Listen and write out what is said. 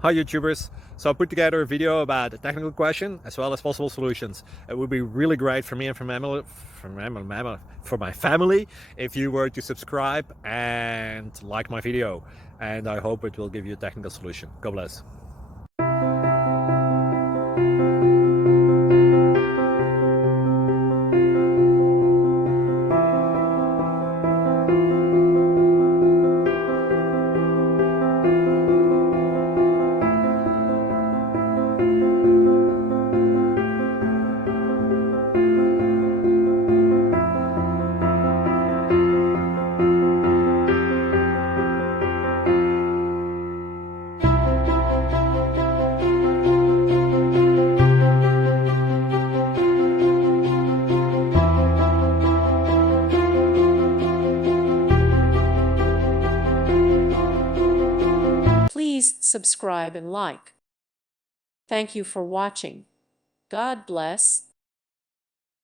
Hi YouTubers! So I put together a video about a technical question as well as possible solutions. It would be really great for me and for my family if you were to subscribe and like my video, and I hope it will give you a technical solution. God bless. Please subscribe and like. Thank you for watching. God bless.